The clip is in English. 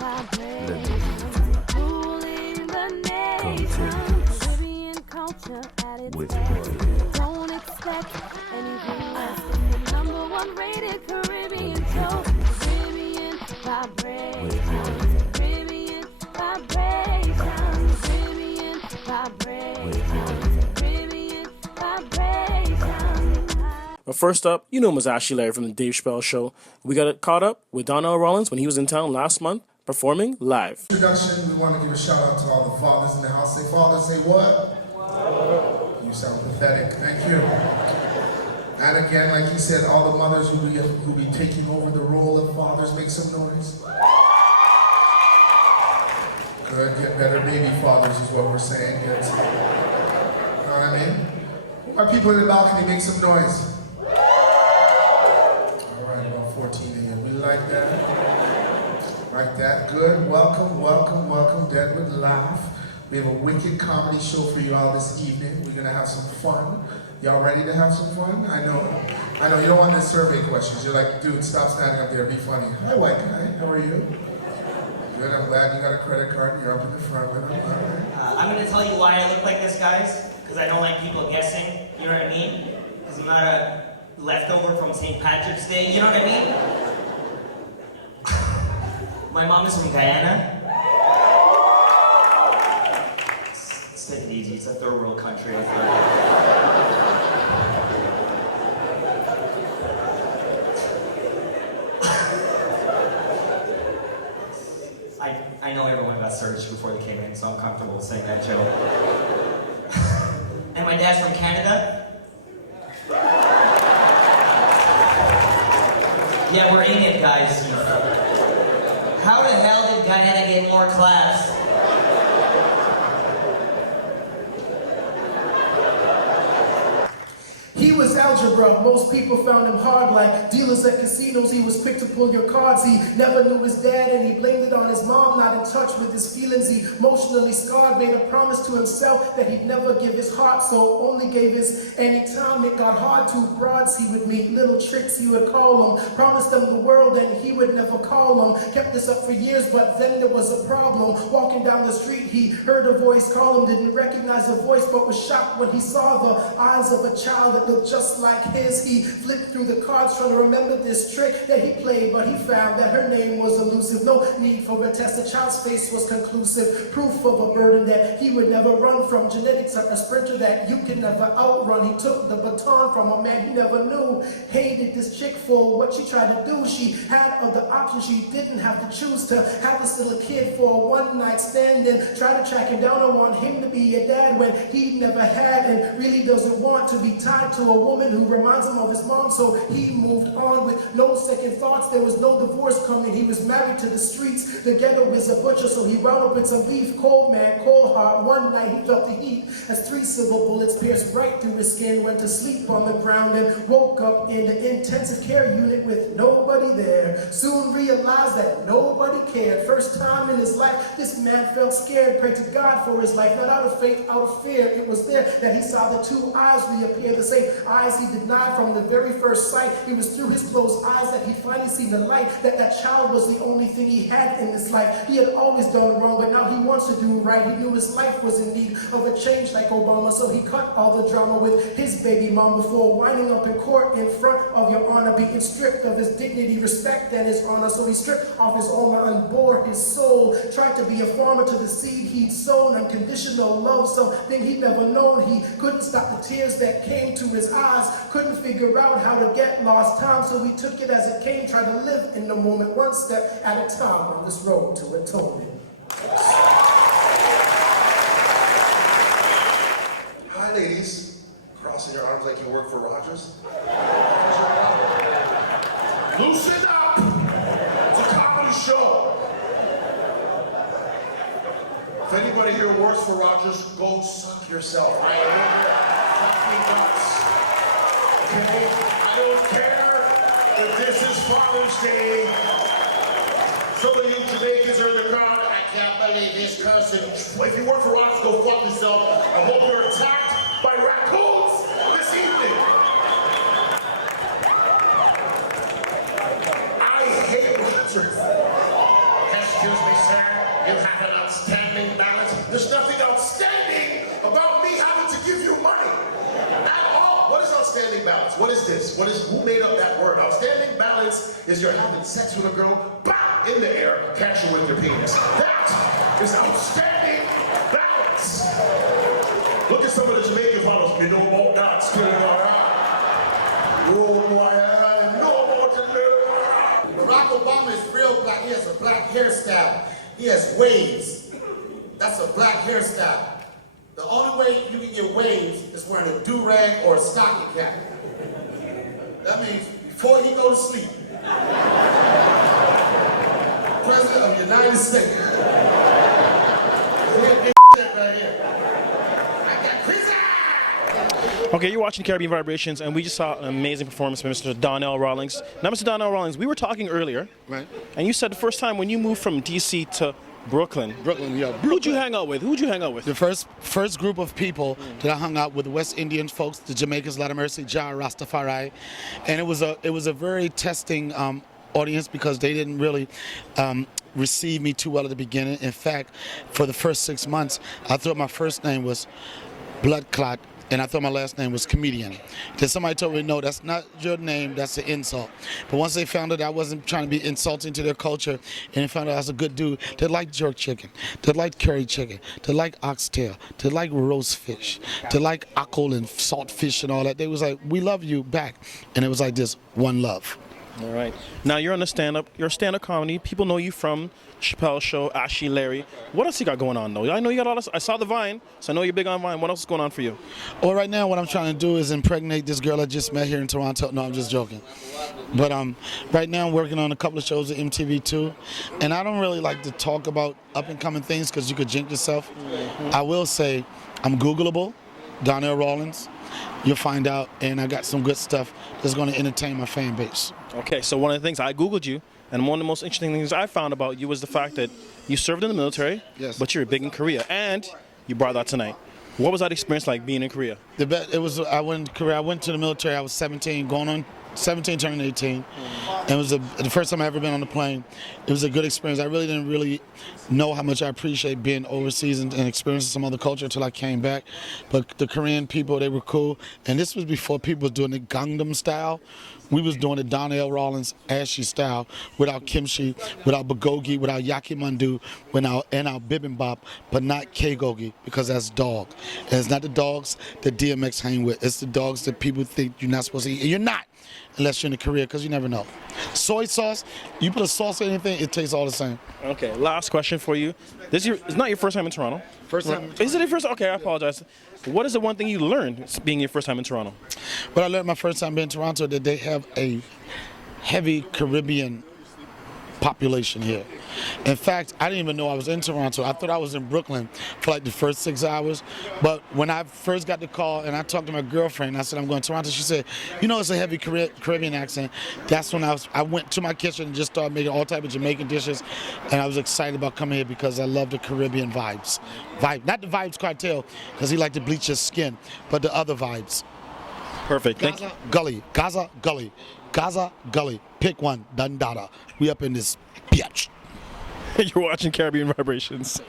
Let the music come take us with you. Don't expect anything less than the #1 rated Caribbean show. Caribbean vibration. Caribbean vibration. Caribbean vibration. Caribbean vibration. But first up, you know Mazashi Larry from the Dave Chappelle Show. We got caught up with Donnell Rawlings when he was in town last month performing live. Introduction, we want to give a shout out to all the fathers in the house. Say fathers, say what? You sound pathetic. Thank you. And again, like he said, all the mothers who be taking over the role of fathers, make some noise. Good, get better baby fathers is what we're saying. Get, you know what I mean? My people in the balcony, make some noise. All right, about 14 of you. We like that. Like that. Good. Welcome, welcome, welcome. Deadwood Live. We have a wicked comedy show for you all this evening. We're gonna have some fun. Y'all ready to have some fun? I know. You don't want the survey questions. You're like, dude, stop standing up there. Be funny. Hi, white guy. How are you? Good. I'm glad you got a credit card and you're up in the front with them. All right. I'm gonna tell you why I look like this, guys. Because I don't like people guessing. You know what I mean? Because I'm not a leftover from St. Patrick's Day. You know what I mean? My mom is from Guyana. Let's take it easy. It's a third world country. I know everyone got searched before they came in, so I'm comfortable saying that joke. And my dad's from Canada. Yeah, we're in it, guys. How the hell did Guyana get more class? He was algebra, most people found him hard. Like dealers at casinos, he was quick to pull your cards. He never knew his dad and he blamed it on his mom. Not in touch with his feelings, he emotionally scarred. Made a promise to himself that he'd never give his heart, so only gave his anytime. It got hard to broads he would meet, little tricks he would call them. Promised them the world and he would never call them. Kept this up for years, but then there was a problem. Walking down the street, he heard a voice call him. Didn't recognize the voice, but was shocked when he saw the eyes of a child that looked just like his. He flipped through the cards trying to remember this trick that he played, but he found that her name was elusive. No need for a test. The child's face was conclusive, proof of a burden that he would never run from. Genetics are a sprinter that you can never outrun. He took the baton from a man he never knew. Hated this chick for what she tried to do. She had other options. She didn't have to choose to have this little kid for a one-night stand and try to track him down. I want him to be a dad when he never had and really doesn't want to be tied to a woman who reminds him of his mom, so he moved on with no second thoughts. There was no divorce coming. He was married to the streets. The ghetto is a butcher, so he wound up in some beef. Cold man, cold heart. One night he felt the heat as 3 silver bullets pierced right through his skin. Went to sleep on the ground and woke up in the intensive care unit with nobody there. Soon realized that nobody cared. First time in his life, this man felt scared. Prayed to God for his life, not out of faith, out of fear. It was there that he saw the 2 eyes reappear, the same eyes he denied from the very first sight. It was through his closed eyes that he finally seen the light, that child was the only thing he had in this life. He had always done wrong, but now he wants to do right. He knew his life was in need of a change like Obama, so he cut all the drama with his baby mom before winding up in court in front of your honor, being stripped of his dignity, respect, and his honor. So he stripped off his armor and bore his soul, tried to be a farmer to the seed he'd sown, unconditional love, something he'd never known. He couldn't stop the tears that came to his eyes, couldn't figure out how to get lost time, so he took it as it came, tried to live in the moment, one step at a time on this road to atonement. Hi, ladies. Crossing your arms like you work for Rogers. Loosen up! It's a comedy show. If anybody here works for Rogers, go suck yourself. I am nuts. Okay? I don't care if this is Father's Day. Some of you Jamaicans are in the crowd. I can't believe this cursing. If you work for Rogers, go fuck yourself. I hope you're attacked by raccoons this evening. I hate Rogers. Excuse me, sir. You have an outstanding balance. There's nothing outstanding about me having to give you money at all. What is outstanding balance? What is this? Who made up that word? Outstanding balance is you're having sex with a girl, bam, in the air, catch her with your penis. That is outstanding balance. Look at some of the Jamaican fellows. You know about that, still all right. Oh boy, I know about it. Barack Obama is real black. He has a black hairstyle. He has waves. That's a black hairstyle. The only way you can get waves is wearing a do-rag or a stocking cap. That means before he go to sleep. President of the United States. Right here. I got Chris. Okay, you're watching Caribbean Vibrations, and we just saw an amazing performance from Mr. Donnell Rawlings. Now, Mr. Donnell Rawlings, we were talking earlier, Right. and you said the first time when you moved from D.C. to Brooklyn, Yeah. who'd you hang out with? Who'd you hang out with? The first group of people that I hung out with, the West Indian folks, the Jamaicans, Lot of Mercy, Jah Rastafari, and it was a very testing audience because they didn't really receive me too well at the beginning. In fact, for the first 6 months, I thought my first name was Blood Clot, and I thought my last name was Comedian. Then somebody told me, no, that's not your name, that's an insult. But once they found out I wasn't trying to be insulting to their culture, and they found out I was a good dude, they liked jerk chicken, they liked curry chicken, they liked oxtail, they liked roast fish, they liked akol and salt fish and all that. They was like, we love you back. And it was like this, one love. All right. Now, you're on the stand-up. You're a stand-up comedy. People know you from Chappelle Show, Ashy Larry. What else you got going on, though? I know you got all this. I saw the Vine, so I know you're big on Vine. What else is going on for you? Well, right now, what I'm trying to do is impregnate this girl I just met here in Toronto. No, I'm just joking. But right now, I'm working on a couple of shows at MTV2. And I don't really like to talk about up-and-coming things because you could jinx yourself. I will say I'm Googleable, Donnell Rawlings. You'll find out. And I got some good stuff that's going to entertain my fan base. Okay, so one of the things, I Googled you, and one of the most interesting things I found about you was the fact that you served in the military, Yes. but you're big in Korea, and you brought that tonight. What was that experience like being in Korea? I went to Korea. I went to the military. I was 17, going on 17, turning 18. And it was the first time I ever been on a plane. It was a good experience. I really didn't really know how much I appreciate being overseas and experiencing some other culture until I came back. But the Korean people, they were cool. And this was before people was doing the Gangnam style. We was doing the Donnell Rawlings Ashy style without kimchi, without bulgogi, without yakimandu, and our bibimbap, but not kegogi because that's dog. And it's not the dogs that DMX hang with. It's the dogs that people think you're not supposed to eat. And you're not unless you're in a career because you never know. Soy sauce, you put a sauce in anything, it tastes all the same. Okay, last question for you. It's not your first time in Toronto. First time. Is it your first? Okay, I apologize. What is the one thing you learned being your first time in Toronto? What I learned my first time being in Toronto, that they have a heavy Caribbean population here. In fact, I didn't even know I was in Toronto. I thought I was in Brooklyn for like the first 6 hours. But when I first got the call and I talked to my girlfriend, I said, I'm going to Toronto. She said, you know, it's a heavy Caribbean accent. That's when I went to my kitchen and just started making all type of Jamaican dishes. And I was excited about coming here because I love the Caribbean vibes. Not the Vibes Cartel, because he liked to bleach his skin, but the other vibes. Perfect. Thank you. Gaza Gully. Pick one, Dundada. We up in this bitch. You're watching Caribbean Vibrations.